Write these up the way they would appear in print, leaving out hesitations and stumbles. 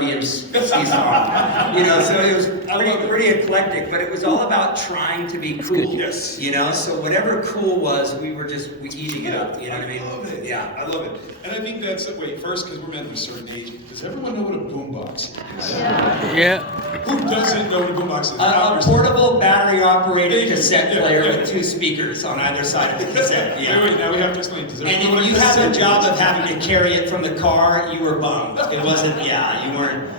DMC song. You know, so it was pretty eclectic, but it was all about trying to be cool. Yes. You know, so whatever cool was, we eating it up. You know what I mean? I love it. Yeah. I love it. And I think that's, first, because we're men of a certain age, does everyone know what a boombox is? Yeah. Who doesn't know what a boombox is? A portable battery-operated cassette player with 2 speakers on either side of the cassette. Yeah. Wait, now we have to explain. Does And everyone know if you what a had the cassette job is? of having to carry it from the car, you were bummed. It wasn't, you weren't.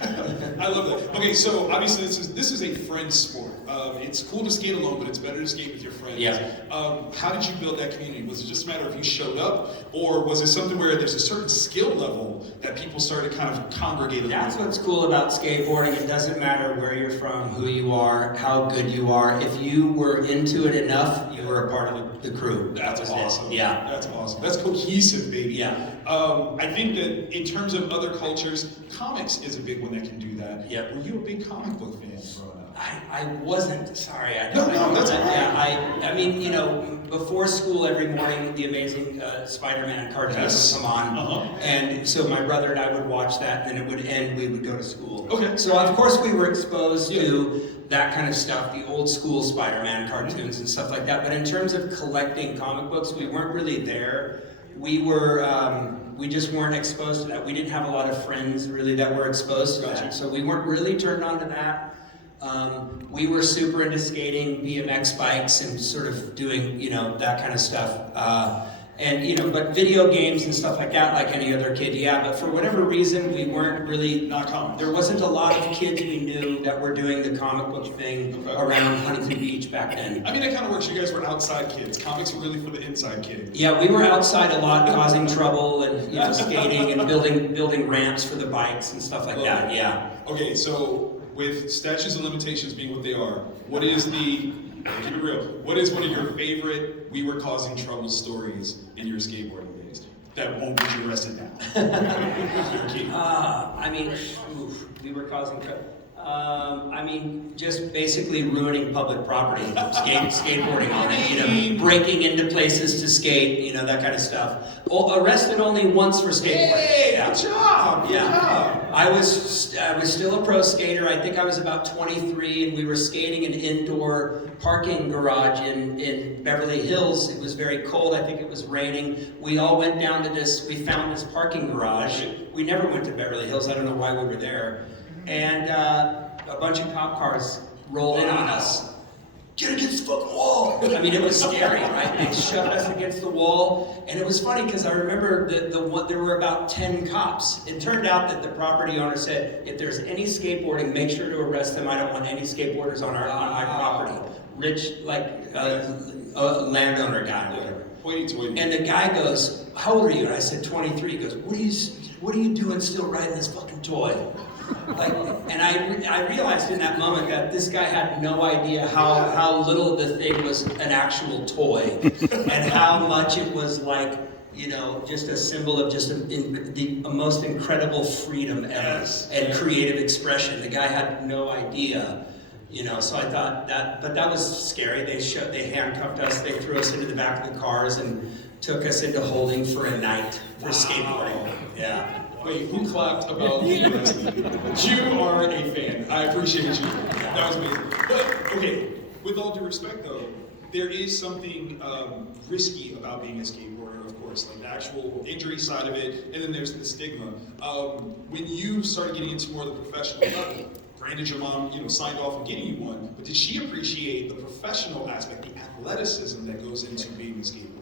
I love that. Okay, so obviously this is a friend sport. It's cool to skate alone, but it's better to skate with your friends. Yeah. How did you build that community? Was it just a matter of you showed up, or was it something where there's a certain skill level that people started kind of congregating? That's what's cool about skateboarding. It doesn't matter where you're from, who you are, how good you are. If you were into it enough, you were a part of the crew. That's awesome. Yeah. That's awesome. That's cohesive, baby. Yeah. I think that in terms of other cultures, comics is a big one that can do that. Yep. Were you a big comic book fan growing up? I wasn't, sorry. No, that's all right. Yeah, I mean, you know, before school every morning, the Amazing Spider-Man cartoons would come on. And so my brother and I would watch that, then it would end, we would go to school. Okay. So of course we were exposed to that kind of stuff, the old school Spider-Man cartoons and stuff like that. But in terms of collecting comic books, we weren't really there. We just weren't exposed to that. We didn't have a lot of friends really that were exposed to that. So we weren't really turned on to that. We were super into skating, BMX bikes, and sort of doing, you know, that kind of stuff. And, you know, but video games and stuff like that, like any other kid, yeah. But for whatever reason, we weren't really, Not common. there wasn't a lot of kids we knew that were doing the comic book thing around Huntington Beach back then. I mean, it kind of works. You guys were outside kids. Comics were really for the inside kids. Yeah, we were outside a lot, causing trouble and, you know, skating and building ramps for the bikes and stuff like that. Yeah. Okay, so with statutes and limitations being what they are, what is keep it real, what is one of your favorite we were causing trouble stories in your skateboarding days that won't get you arrested now? I mean, we were causing trouble. I mean, just basically ruining public property, skateboarding on it, you know, breaking into places to skate, you know, that kind of stuff. Arrested only once for skateboarding. Hey, Yeah. good job! Good job. I was still a pro skater. I think I was about 23, and we were skating an indoor parking garage in Beverly Hills. It was very cold. I think it was raining. We all went down to we found this parking garage. We never went to Beverly Hills. I don't know why we were there. And a bunch of cop cars rolled in on us. Get against the fucking wall! I mean, it was scary, right? They shoved us against the wall, and it was funny because I remember there were about 10 cops. It turned out that the property owner said, if there's any skateboarding, make sure to arrest them. I don't want any skateboarders on my property. Rich, landowner guy, whatever. And the guy goes, how old are you? And I said, 23. He goes, what are you doing still riding this fucking toy? And I realized in that moment that this guy had no idea how little the thing was an actual toy, and how much it was like, you know, just a symbol of just the most incredible freedom ever and creative expression. The guy had no idea, you know. So I thought but that was scary. They handcuffed us, they threw us into the back of the cars and took us into holding for a night for skateboarding. Yeah. Wait, who clapped about the arresting? You are a fan. I appreciate you. That was amazing. But, okay, with all due respect though, there is something risky about being a skateboarder, of course, like the actual injury side of it, and then there's the stigma. When you started getting into more of the professional level, granted your mom, you know, signed off on getting you one, but did she appreciate the professional aspect, the athleticism that goes into being a skateboarder?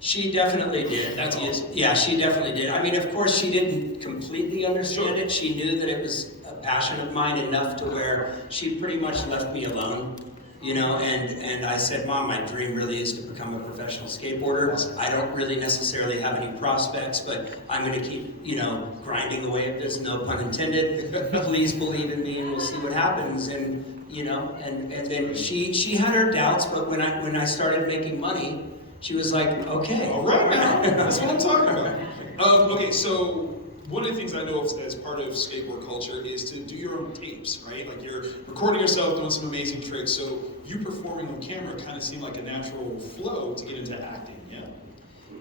She definitely did. That's awesome. Yeah, she definitely did. I mean, of course, she didn't completely understand it. She knew that it was a passion of mine enough to where she pretty much left me alone, you know, and I said, Mom, my dream really is to become a professional skateboarder. I don't really necessarily have any prospects, but I'm going to keep, you know, grinding away at this, no pun intended. Please believe in me and we'll see what happens. And, you know, and then she had her doubts, but when I started making money, she was like, okay. All right, now. That's what I'm talking about. Okay, so one of the things I know as part of skateboard culture is to do your own tapes, right? Like you're recording yourself doing some amazing tricks, so you performing on camera kind of seemed like a natural flow to get into acting, yeah?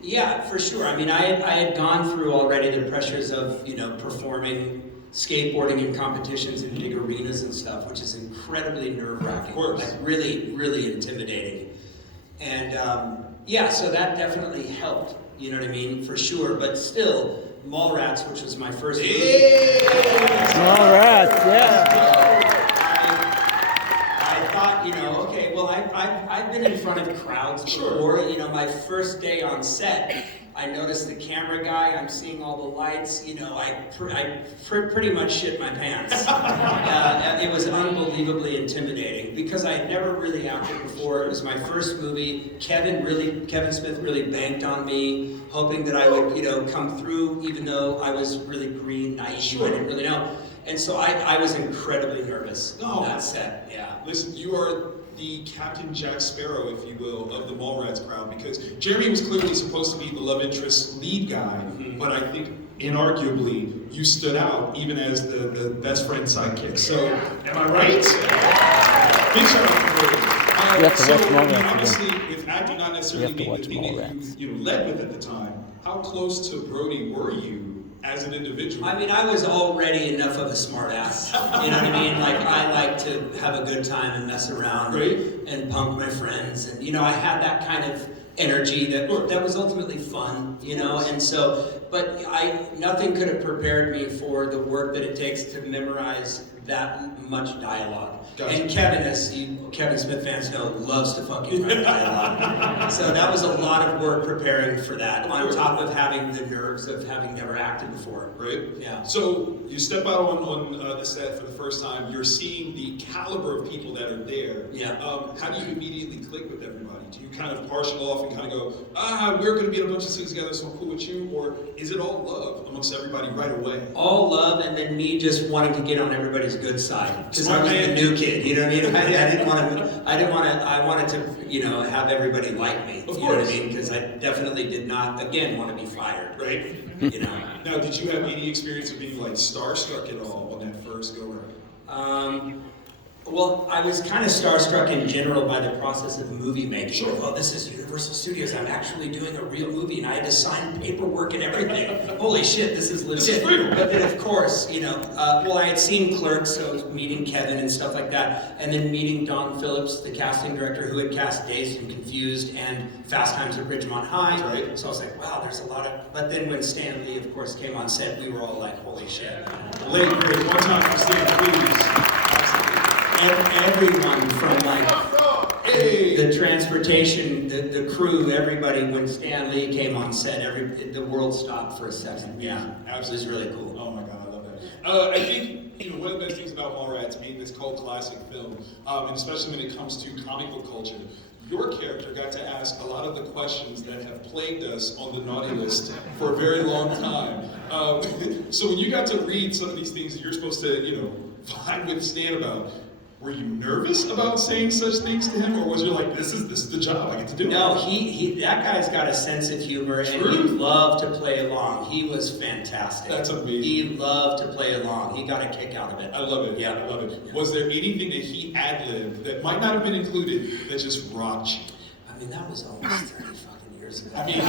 Yeah, for sure. I mean, I had gone through already the pressures of, you know, performing skateboarding in competitions in big arenas and stuff, which is incredibly nerve-wracking. Of course. Like really, really intimidating. And yeah, so that definitely helped, you know what I mean, for sure. But still, Mallrats, which was my first movie. Mallrats, yeah. I thought, you know, okay, well, I've been in front of crowds before. You know, my first day on set, I noticed the camera guy, I'm seeing all the lights, you know, I pretty much shit my pants. It was unbelievably intimidating because I had never really acted before. It was my first movie. Kevin Smith really banked on me, hoping that I would, you know, come through even though I was really green, naive, I didn't really know. And so I was incredibly nervous on that set, yeah. Listen, you are the Captain Jack Sparrow, if you will, of the Mallrats crowd, because Jeremy was clearly supposed to be the love interest lead guy, but I think inarguably you stood out even as the best friend sidekick. So, am I right? Big shout out to Brody. You have to watch Mallrats obviously, with acting not necessarily being the thing Mallrats. that you led with at the time, how close to Brody were you as an individual? I mean, I was already enough of a smartass. You know what I mean? Like, I like to have a good time and mess around and punk my friends. And, you know, I had that kind of energy that was ultimately fun, you know? And so, but nothing could have prepared me for the work that it takes to memorize that much dialogue. Gotcha. And Kevin, as you Kevin Smith fans know, loves to fucking write dialogue. So that was a lot of work preparing for that, on top of having the nerves of having never acted before. Right? Yeah. So you step out on the set for the first time, you're seeing the caliber of people that are there. Yeah. How do you immediately click with everybody? Do you kind of partial off and kind of go, we're going to be in a bunch of things together, so I'm cool with you? Or is it all love amongst everybody right away? All love, and then me just wanting to get on everybody's good side, because I Smart was man. the new kid. You know what I mean? I wanted to, you know, have everybody like me. Of you know what I course. mean? Because I definitely did not, again, want to be fired. Right? You know. Now, did you have any experience of being like starstruck at all on that first go round? Well, I was kind of starstruck in general by the process of movie making. Sure. Oh, this is Universal Studios. I'm actually doing a real movie, and I had to sign paperwork and everything. Holy shit, this is legit. This is real. But then, of course, you know, well, I had seen Clerks, so I was meeting Kevin and stuff like that, and then meeting Don Phillips, the casting director, who had cast Dazed and Confused and Fast Times at Ridgemont High. Right. So I was like, wow, there's a lot of. But then when Stan Lee, of course, came on set, we were all like, holy shit. Late great. One time for Stan, please. Everyone from like the transportation, the crew, everybody, when Stan Lee came on set, the world stopped for a second. Yeah, it was really cool. Oh my god, I love that. I think, you know, one of the best things about Mallrats being this cult classic film, and especially when it comes to comic book culture, your character got to ask a lot of the questions that have plagued us on the naughty list for a very long time. So when you got to read some of these things that you're supposed to, you know, vibe with Stan about, were you nervous about saying such things to him, or was you like, this is the job, I get to do it? No, that guy's got a sense of humor, and he loved to play along. He was fantastic. That's amazing. He loved to play along. He got a kick out of it. I love it. Yeah. I love it. Yeah. Was there anything that he ad-libbed that might not have been included that just rocked you? I mean, that was almost 30 fucking years ago. I mean,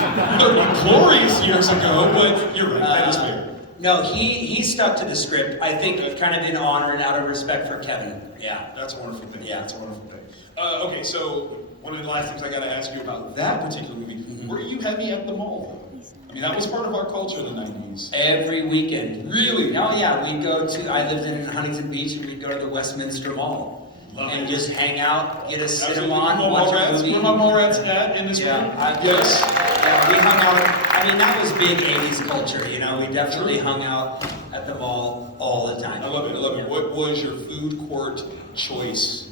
glorious years ago, but you're right, that is fair. No, he stuck to the script. I think kind of in honor and out of respect for Kevin. Yeah. That's a wonderful thing. Yeah. That's a wonderful thing. Okay, so one of the last things I got to ask you about that particular movie, were you heavy at the mall? I mean, that was part of our culture in the 90s. Every weekend. Really? Oh yeah, I lived in Huntington Beach, and we'd go to the Westminster Mall. Love and it. just hang out, get a Absolutely. Cinnamon, watch a movie. Put my Mallrats hat in this room. Yes. Yeah, we hung out. I mean, that was big 80s culture, you know. We definitely hung out at the mall all the time. I love it, I love it. What was your food court choice?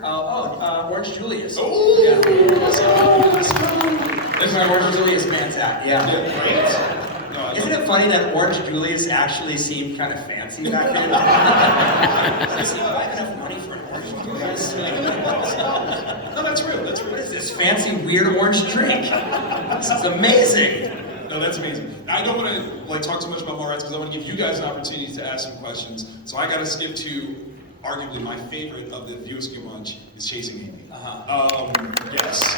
Orange Julius. Oh! Yeah. Let's go, let's go. That's my Orange Julius man's hat. Yeah. Great. No, Isn't it funny that Orange Julius actually seemed kind of fancy back then? I said, "Do I have enough money for an Orange Julius?" No, that's real, that's real. What is this fancy, weird orange drink? This is amazing. No, that's amazing. I don't want to talk too much about Mallrats because I want to give you guys an opportunity to ask some questions. So I got to skip to arguably my favorite of the Viewski bunch is Chasing Amy. Yes.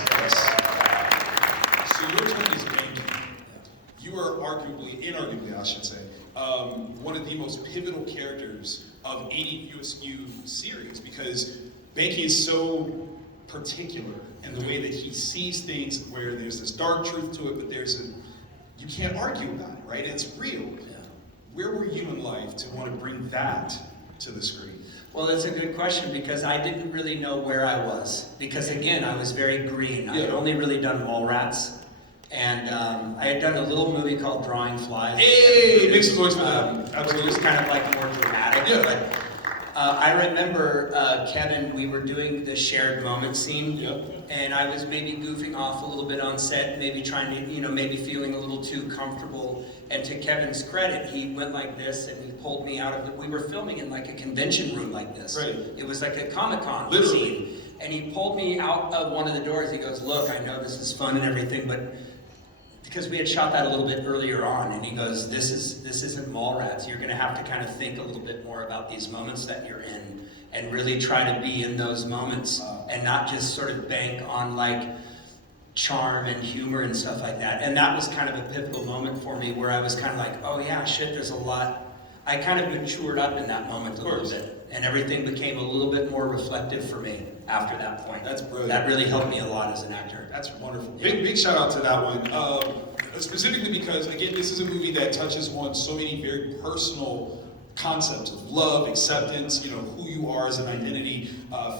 So your turn is banking. you are inarguably, I should say, one of the most pivotal characters of any USU series, because Banky is so particular in the way that he sees things, where there's this dark truth to it, but you can't argue about it, right? It's real. Yeah. Where were you in life to want to bring that to the screen? Well, that's a good question, because I didn't really know where I was. Because again, I was very green. I had only really done Mallrats. And I had done a little movie called Drawing Flies. Hey, make some noise for that. Absolutely. It was kind of like more dramatic. Yeah. But I remember, Kevin, we were doing the shared moment scene. Yeah. And I was maybe goofing off a little bit on set, maybe trying to, maybe feeling a little too comfortable. And to Kevin's credit, he went like this and he pulled me out of we were filming in like a convention room like this. Right. It was like a Comic-Con Literally. scene. And he pulled me out of one of the doors. He goes, look, I know this is fun and everything, but because we had shot that a little bit earlier on, and he goes, this isn't Mallrats. You're gonna have to kind of think a little bit more about these moments that you're in and really try to be in those moments and not just sort of bank on like charm and humor and stuff like that. And that was kind of a pivotal moment for me, where I was kind of like, oh yeah, shit, there's a lot. I kind of matured up in that moment a little bit, and everything became a little bit more reflective for me after that point. That's brilliant. That really helped me a lot as an actor. That's wonderful. Big shout out to that one. Specifically because, again, this is a movie that touches on so many very personal concepts of love, acceptance, who you are as an identity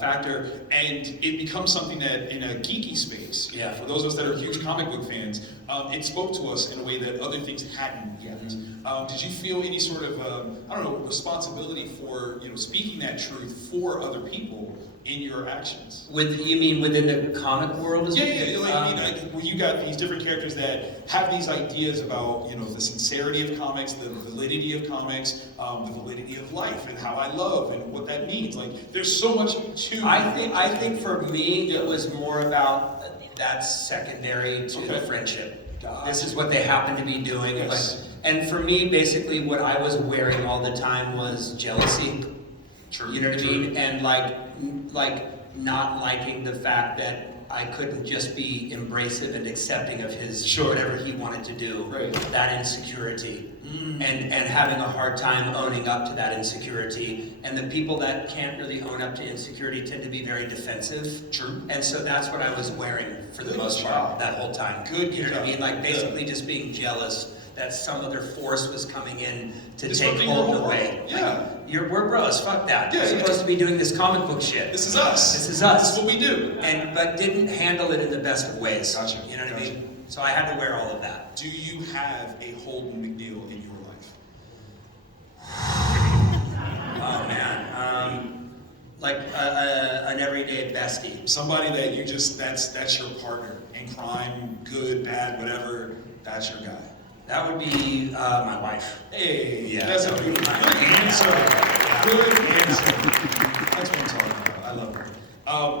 factor, and it becomes something that, in a geeky space, for those of us that are huge comic book fans, it spoke to us in a way that other things hadn't yet. Did you feel any sort of, responsibility for, speaking that truth for other people in your actions? You mean within the comic world? Where you got these different characters that have these ideas about, the sincerity of comics, the validity of comics, the validity of life, and how I love, and what that means. Like, there's so much to. I think for me, it was more about that's secondary to the friendship. This is what they happen to be doing. Yes. And for me, basically, what I was wearing all the time was jealousy. True. You know what I mean? And like not liking the fact that I couldn't just be embracive and accepting of his whatever he wanted to do. Right. That insecurity. And having a hard time owning up to that insecurity. And the people that can't really own up to insecurity tend to be very defensive. True. And so that's what I was wearing for the most part that whole time. You know what I mean? Like basically just being jealous that some other force was coming in to take hold away. Yeah. We're bros, fuck that. Yeah, We're supposed to be doing this comic book shit. This is us. This is us. This is what we do. But didn't handle it in the best of ways. Gotcha. You know what Gotcha. I mean? So I had to wear all of that. Do you have a Holden McNeil in your life? Oh man. Like an everyday bestie. Somebody that you just, that's your partner in crime, good, bad, whatever, that's your guy. That would be my wife. Hey, Yeah, that's that a would good be my answer. Good answer. That's what I'm talking about. I love her.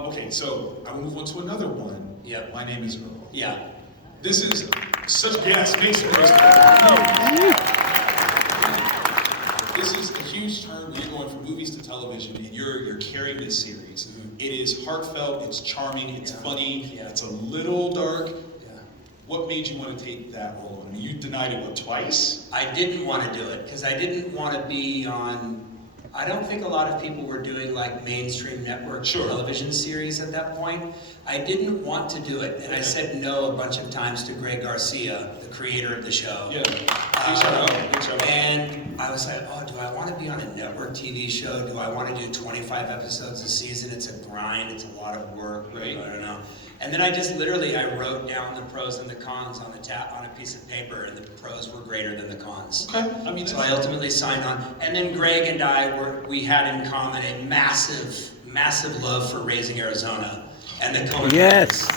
Okay, so I will move on to another one. Yep. My name is Earl. Yeah. This is such gas. Make some noise. This is a huge turn. You're going from movies to television, and you're carrying this series. It is heartfelt. It's charming. It's funny. Yeah. It's a little dark. Yeah. What made you want to take that role? I mean, you denied it, twice? I didn't want to do it because I didn't want to be on. I don't think a lot of people were doing like mainstream network television series at that point. I didn't want to do it, and I said no a bunch of times to Greg Garcia, the creator of the show. Yeah. Big shout out. And I was like, oh, do I want to be on a network TV show? Do I want to do 25 episodes a season? It's a grind. It's a lot of work. Right. I don't know. And then I just literally, I wrote down the pros and the cons on a piece of paper, and the pros were greater than the cons. Okay. I mean, So I ultimately signed on. And then Greg and we had in common a massive, massive love for Raising Arizona and the Coen. Yes.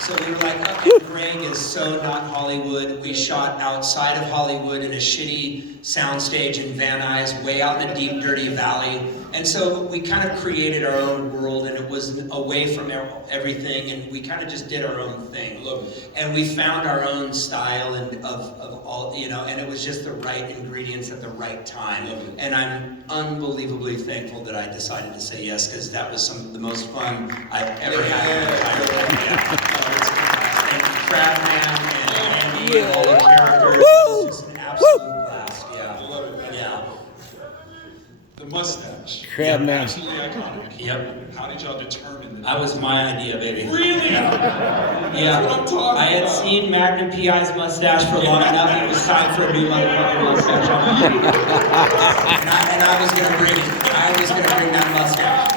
So we were like, okay, Greg is so not Hollywood. We shot outside of Hollywood in a shitty soundstage in Van Nuys, way out in the deep, dirty valley. And so we kind of created our own world, and it was away from everything, and we kind of just did our own thing. And we found our own style and of all, and it was just the right ingredients at the right time. And I'm unbelievably thankful that I decided to say yes, because that was some of the most fun I've ever had in my entire life. And Crabman and Andy and all the characters. The mustache. Crab man. Absolutely iconic. Yep. How did y'all determine that? That was my idea, baby. Really? Yeah. That's what I'm talking I had about. seen Magnum PI's mustache for long enough. It was time for a new motherfucking mustache on me. And I was gonna bring it. I was gonna bring that mustache.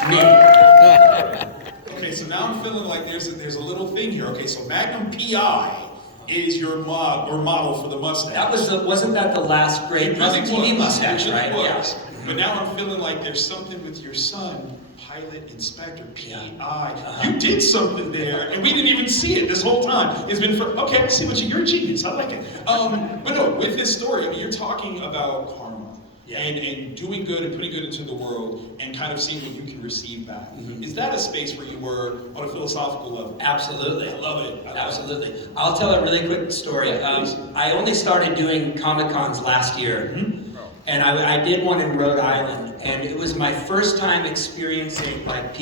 Me. Okay, so now I'm feeling like there's a little thing here. Okay, so Magnum PI is your model for the mustache. Wasn't that the last great It really TV was. mustache, It really right? was. But now I'm feeling like there's something with your son, Pilot Inspector PI. You did something there, and we didn't even see it this whole time. It's been okay. I see what you're a genius. I like it. But no, with this story, I mean, you're talking about karma. Yeah. And doing good and putting good into the world and kind of seeing what you can receive back. Is that a space where you were on a philosophical level? Absolutely. I love it. Absolutely. I'll tell a really quick story. I only started doing Comic-Cons last year. And I did one in Rhode Island, and it was my first time experiencing like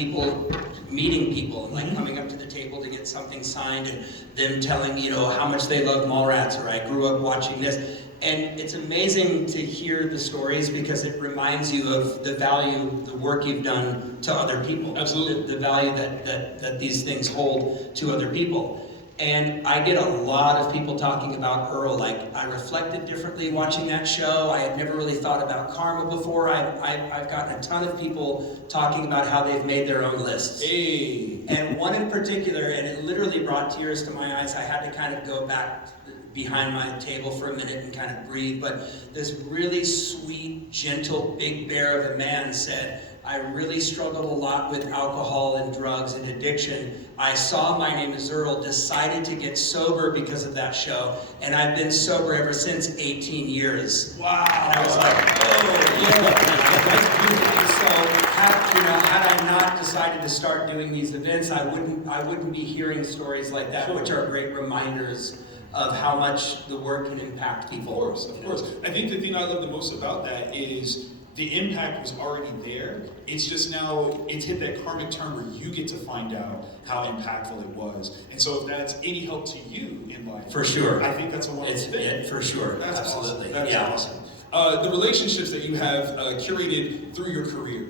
meeting people, and like coming up to the table to get something signed, and them telling how much they love Mallrats, or I grew up watching this. And it's amazing to hear the stories because it reminds you of the value, the work you've done to other people. Absolutely. The value that these things hold to other people. And I get a lot of people talking about Earl, like I reflected differently watching that show. I had never really thought about karma before. I've gotten a ton of people talking about how they've made their own lists. Hey. And one in particular, and it literally brought tears to my eyes. I had to kind of go back behind my table for a minute and kind of breathe. But this really sweet, gentle, big bear of a man said, I really struggled a lot with alcohol and drugs and addiction. I saw My Name is Earl, decided to get sober because of that show, and I've been sober ever since 18 years. Wow. And I was like, and so had I not decided to start doing these events, I wouldn't be hearing stories like that, which are great reminders of how much the work can impact people. Of course. I think the thing I love the most about that is the impact was already there. It's just now, it's hit that karmic turn where you get to find out how impactful it was. And so if that's any help to you in life, For sure. I think that's a wonderful thing. Yeah, for sure. That's Absolutely. awesome. That's awesome. The relationships that you have curated through your career.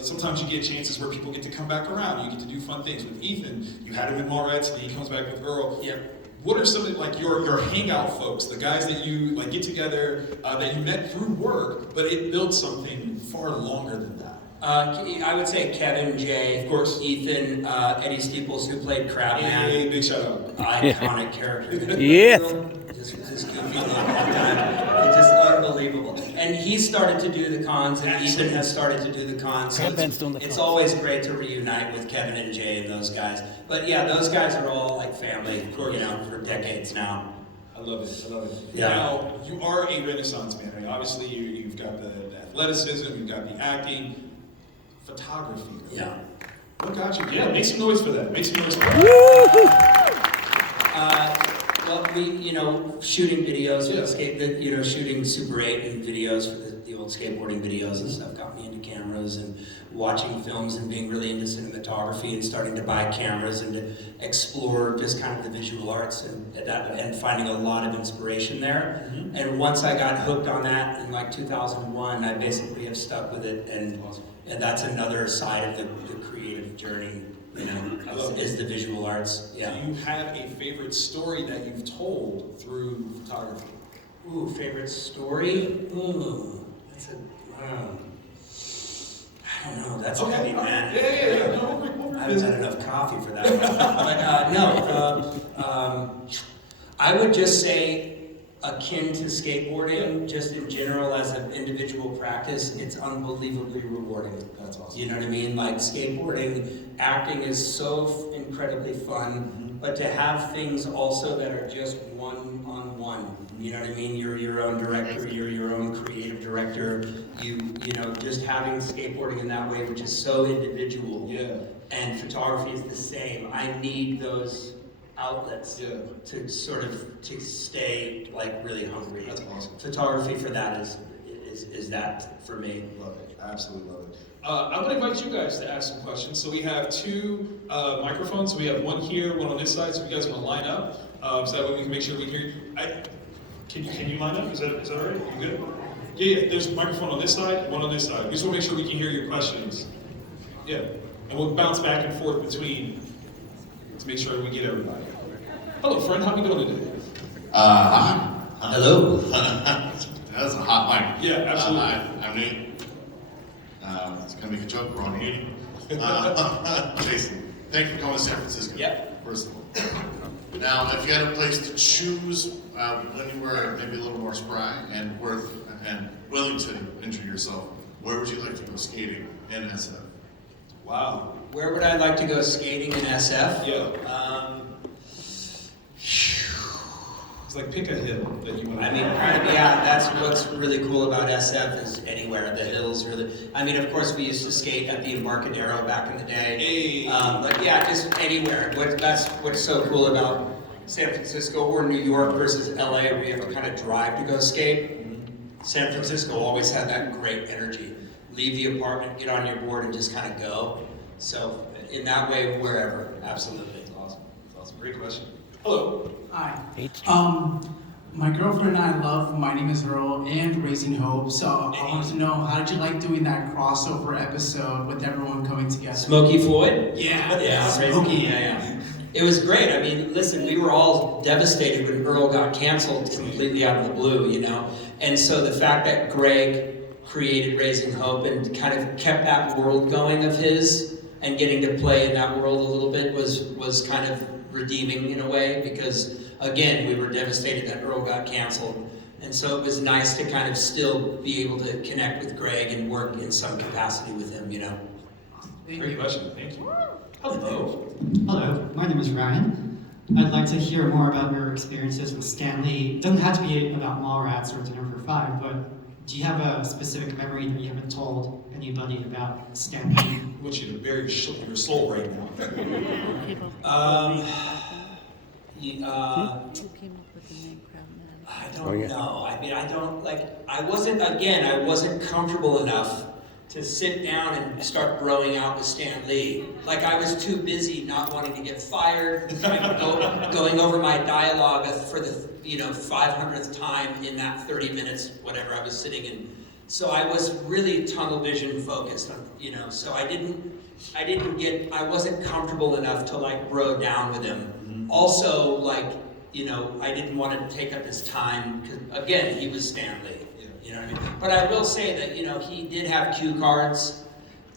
Sometimes you get chances where people get to come back around. You get to do fun things. With Ethan, you had him in Mallrats, and then he comes back with Earl. Yep. What are some of like your hangout folks, the guys that you like get together that you met through work, but it built something far longer than that? I would say Kevin, Jay, Of course. Ethan, Eddie Steeples, who played Crabman. Hey, big shout out. Iconic character. Yes. Just goofy little guy. It's just unbelievable. And he started to do the cons, and Ethan has started to do the cons. So Crabman's doing the it's cons. always great to reunite with Kevin and Jay and those guys. But yeah, those guys are all like family, for decades now. I love it. I love it. Yeah. Now, you are a Renaissance man. I mean, obviously, you've got the athleticism, you've got the acting, photography. Yeah. What got you? Yeah, make some noise for that. Make some noise for that. Well, shooting videos, Yeah. shooting Super 8 and videos for the old skateboarding videos and stuff got me into cameras, and watching films and being really into cinematography and starting to buy cameras and to explore just kind of the visual arts and finding a lot of inspiration there. Mm-hmm. And once I got hooked on that in like 2001, I basically have stuck with it, and that's another side of the creative journey. Is the visual arts. Yeah. Do you have a favorite story that you've told through photography? Ooh, favorite story? Ooh, that's I don't know. That's heavy, man. Yeah. No, we'll I haven't had enough coffee for that. But I would just say, akin to skateboarding, just in general as an individual practice, it's unbelievably rewarding. That's awesome. You know what I mean? Like skateboarding, acting is so incredibly fun, but to have things also that are just one-on-one. You know what I mean? You're your own director, you're your own creative director. You know, just having skateboarding in that way, which is so individual. Yeah. And photography is the same. I need those outlets to sort of to stay like really hungry. That's awesome. Photography for that is that for me. Love it. Absolutely love it. I'm going to invite you guys to ask some questions. So we have two microphones. So we have one here, one on this side. So if you guys want to line up, so that way we can make sure we hear you. Can you line up? Is that all right? You good? Yeah, there's a microphone on this side and one on this side. We just want to make sure we can hear your questions. Yeah, and we'll bounce back and forth between to make sure we get everybody. Hello, friend. How are you doing today? Hi. Hello. That's a hot mic. Yeah, absolutely. I'm Nate. It's gonna make a joke. We're on meeting. Jason, thank you for coming to San Francisco. Yep. First of all. Now, if you had a place to choose when you were maybe a little more spry and willing to injure yourself, where would you like to go skating in SF? Wow. Where would I like to go skating in SF? Yeah. It's like pick a hill that you want to. I mean, yeah, that's what's really cool about SF is anywhere. The hills really. I mean, of course, we used to skate at the Embarcadero back in the day. Hey. But yeah, just anywhere. That's what's so cool about San Francisco or New York versus LA, where you have to kind of drive to go skate. San Francisco always had that great energy. Leave the apartment, get on your board, and just kind of go. So in that way, wherever, absolutely. Awesome. Awesome. Great question. Hello. Hi. My girlfriend and I love My Name is Earl and Raising Hope, so I wanted to know, how did you like doing that crossover episode with everyone coming together? Smokey Floyd? Yeah, Smokey, yeah. It was great. I mean, listen, we were all devastated when Earl got canceled completely out of the blue, you know? And so the fact that Greg created Raising Hope and kind of kept that world going of his and getting to play in that world a little bit was kind of redeeming in a way, because again, we were devastated that Earl got canceled. And so it was nice to kind of still be able to connect with Greg and work in some capacity with him, you know? Great question. Thank you. Hello. Hello, my name is Ryan. I'd like to hear more about your experiences with Stan Lee. It doesn't have to be about Mallrats or Dinner for Five, but do you have a specific memory that you haven't told anybody about Stan Lee? I want you to bury your soul right now. I don't know. I mean, I wasn't comfortable enough to sit down and start growing out with Stan Lee. Like, I was too busy not wanting to get fired, going over my dialogue for the 500th time in that 30 minutes, whatever I was sitting in. So I was really tunnel vision focused, so I wasn't comfortable enough to like bro down with him. Mm-hmm. Also, I didn't want to take up his time, because again, he was Stan Lee. You know what I mean? But I will say that, he did have cue cards,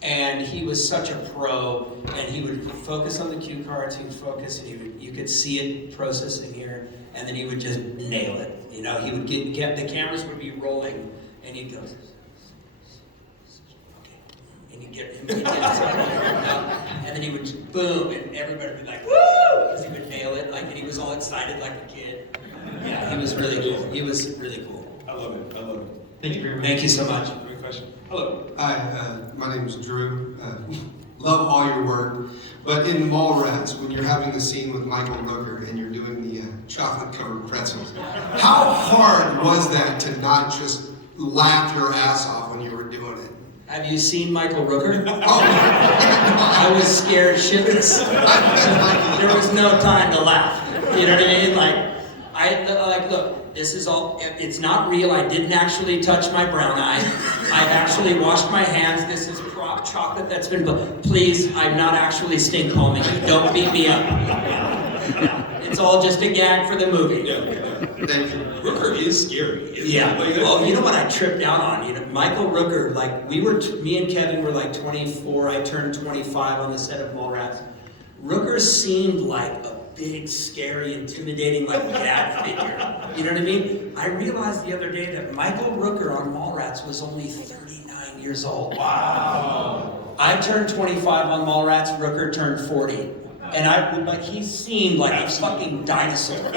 and he was such a pro, and he would focus on the cue cards, he would focus, and you could see it processing here, and then he would just nail it. He would get the cameras would be rolling, and he'd go, okay, and you'd get him, and then he would just boom, and everybody would be like, woo, because he would nail it, and he was all excited like a kid. Yeah, he was really cool. He was really cool. I love it. Thank you very much. Thank you so much. Great question. Hello. Hi, my name is Drew. Love all your work, but in Mallrats, when you're having the scene with Michael Rooker and you're doing the chocolate-covered pretzels, how hard was that to not just laugh your ass off when you were doing it? Have you seen Michael Rooker? Oh, I was scared shitless. There was no time to laugh. You know what I mean? Look, this is all, it's not real. I didn't actually touch my brown eye. I've actually washed my hands. This is prop chocolate that's been, please, I'm not actually stink calming you. Don't beat me up. It's all just a gag for the movie. Yeah. Thank you. Rooker is scary. Yeah. Oh, you know what I tripped out on? Michael Rooker, me and Kevin were 24. I turned 25 on the set of Mallrats. Rooker seemed like a big, scary, intimidating, dad figure. You know what I mean? I realized the other day that Michael Rooker on Mallrats was only 39 years old. Wow. I turned 25 on Mallrats, Rooker turned 40. And he seemed like a fucking dinosaur.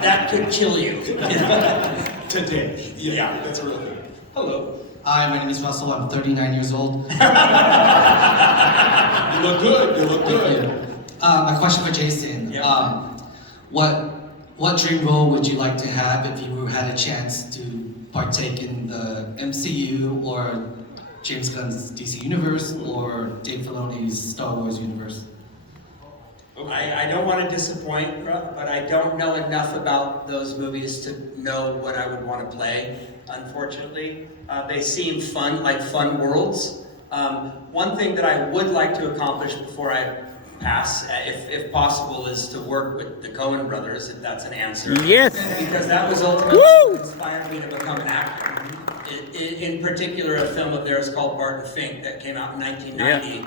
That could kill you. Today. Yeah, that's a real thing. Hello. Hi, my name is Russell. I'm 39 years old. You look good. A question for Jason. Yep. What dream role would you like to have if you had a chance to partake in the MCU or James Gunn's DC Universe or Dave Filoni's Star Wars universe? I don't want to disappoint, but I don't know enough about those movies to know what I would want to play. unfortunately. They seem fun, like fun worlds. One thing that I would like to accomplish before I pass, if possible, is to work with the Coen brothers, if that's an answer. Yes. Because that was ultimately what inspired me to become an actor. In particular, a film of theirs called Barton Fink that came out in 1990.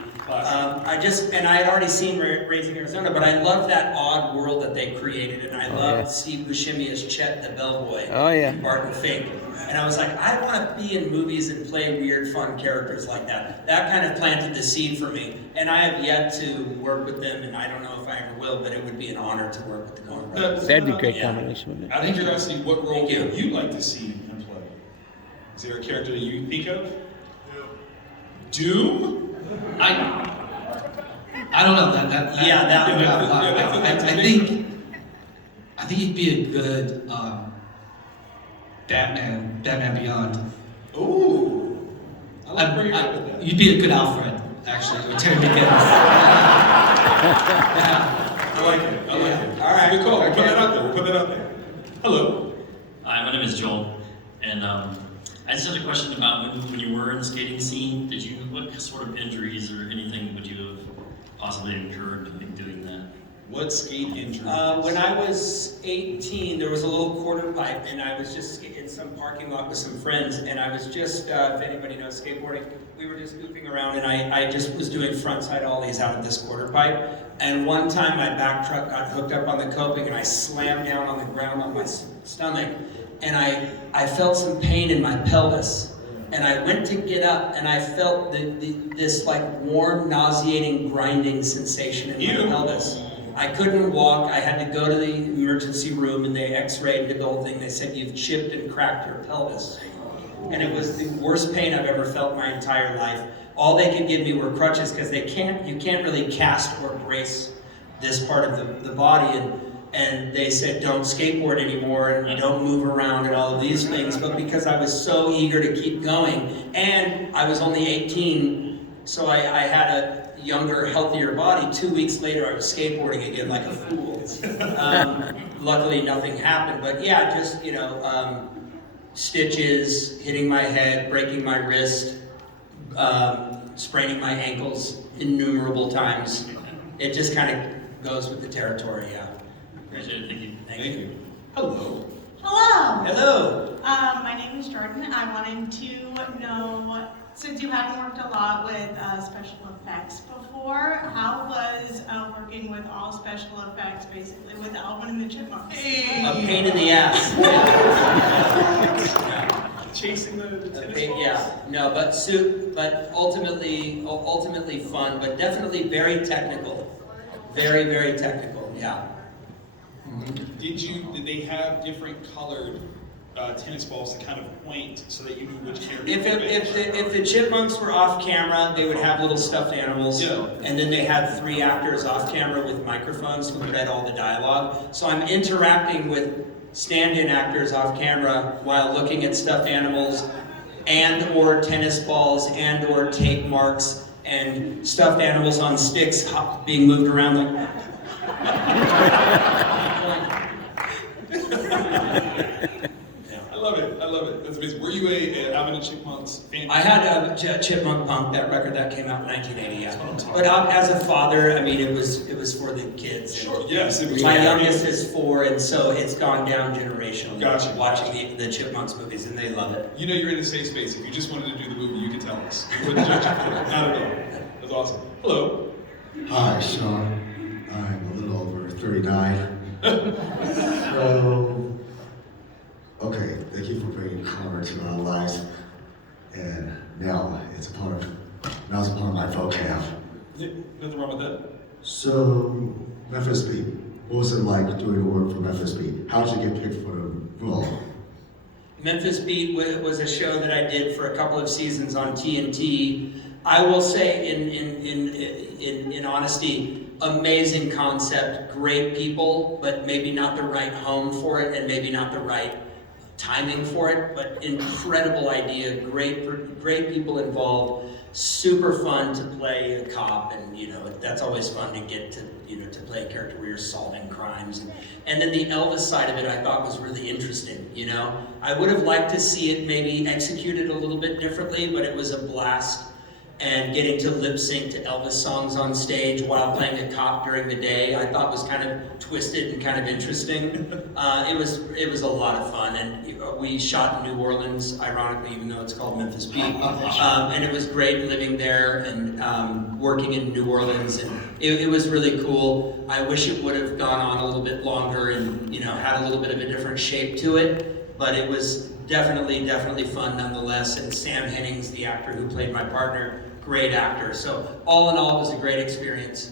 And I had already seen Raising Arizona, but I loved that odd world that they created, and I loved Steve Buscemi's Chet the Bellboy in Barton Fink. And I was like, I want to be in movies and play weird, fun characters like that. That kind of planted the seed for me, and I have yet to work with them, and I don't know if I ever will, but it would be an honor to work with the Coen brothers. That'd be a great combination, wouldn't it? Out of curiosity, what role would you like to see him play? Is there a character that you think of? Doom? I don't know that I think he'd be a good Batman Beyond. Ooh, I like where you're at with that. You'd be a good Alfred, actually, or Terry McGinnis. I like it. I like it. All right. Good call. We'll put that out there. We'll put that out there. Hello. Hi, my name is Joel, and I just had a question about when you were in the skating scene. What sort of injuries or anything would you have possibly incurred in doing that? What skate injury? When I was 18, there was a little quarter pipe, and I was just in some parking lot with some friends, and I was just, if anybody knows skateboarding, we were just goofing around, and I just was doing frontside ollies out of this quarter pipe, and one time my back truck got hooked up on the coping, and I slammed down on the ground on my stomach, and I felt some pain in my pelvis. And I went to get up, and I felt this like warm, nauseating, grinding sensation in my pelvis. I couldn't walk. I had to go to the emergency room, and they x-rayed the whole thing. They said, you've chipped and cracked your pelvis. And it was the worst pain I've ever felt in my entire life. All they could give me were crutches, because you can't really cast or brace this part of the body. And they said, don't skateboard anymore, and you don't move around and all of these things. But because I was so eager to keep going, and I was only 18, so I had a younger, healthier body, 2 weeks later I was skateboarding again like a fool. Luckily nothing happened, but yeah, just, stitches, hitting my head, breaking my wrist, spraining my ankles innumerable times. It just kind of goes with the territory, yeah. Appreciate it, thank you. Thank you. Hello. Hello. Hello. My name is Jordan. I wanted to know, since you haven't worked a lot with special effects before, how was working with all special effects, basically, with Alvin and the Chipmunks? A pain in the ass. Chasing the tennis balls? Yeah, no, but ultimately fun, but definitely very technical. Very, very technical, yeah. Did they have different colored tennis balls to kind of point so that you knew which character? If the Chipmunks were off camera, they would have little stuffed animals, and then they had 3 actors off camera with microphones who read all the dialogue. So I'm interacting with stand-in actors off camera while looking at stuffed animals and or tennis balls and or tape marks and stuffed animals on sticks being moved around like I love it. That's amazing. Were you a Alvin and Chipmunks fan? I had a Chipmunk Punk, that record that came out in 1980, yeah. But as a father, I mean, it was for the kids. Sure, yes. It was My youngest is 4, and so it's gone down generationally. Gotcha. Watching the Chipmunks movies, and they love it. You know you're in a safe space. If you just wanted to do the movie, you could tell us. We wouldn't judge you for it. Not at all. That's awesome. Hello. Hi, Sean. I'm a little over 39. So, okay, thank you for bringing color to our lives. And now it's a part of my vocab. Yeah, nothing wrong with that. So, Memphis Beat. What was it like doing the work for Memphis Beat? How did you get picked for the role? Memphis Beat was a show that I did for a couple of seasons on TNT. I will say, in honesty, amazing concept, great people, but maybe not the right home for it, and maybe not the right timing for it. But incredible idea, great people involved. super fun to play a cop, and that's always fun to get to to play a character where you're solving crimes. And then the Elvis side of it I thought was really interesting. I would have liked to see it maybe executed a little bit differently, but it was a blast. And getting to lip sync to Elvis songs on stage while playing a cop during the day, I thought was kind of twisted and kind of interesting. It was a lot of fun, and we shot in New Orleans, ironically, even though it's called Memphis Beat. And it was great living there and working in New Orleans, and it was really cool. I wish it would have gone on a little bit longer and had a little bit of a different shape to it, but it was definitely fun nonetheless. And Sam Hennings, the actor who played my partner, great actor. So all in all, it was a great experience.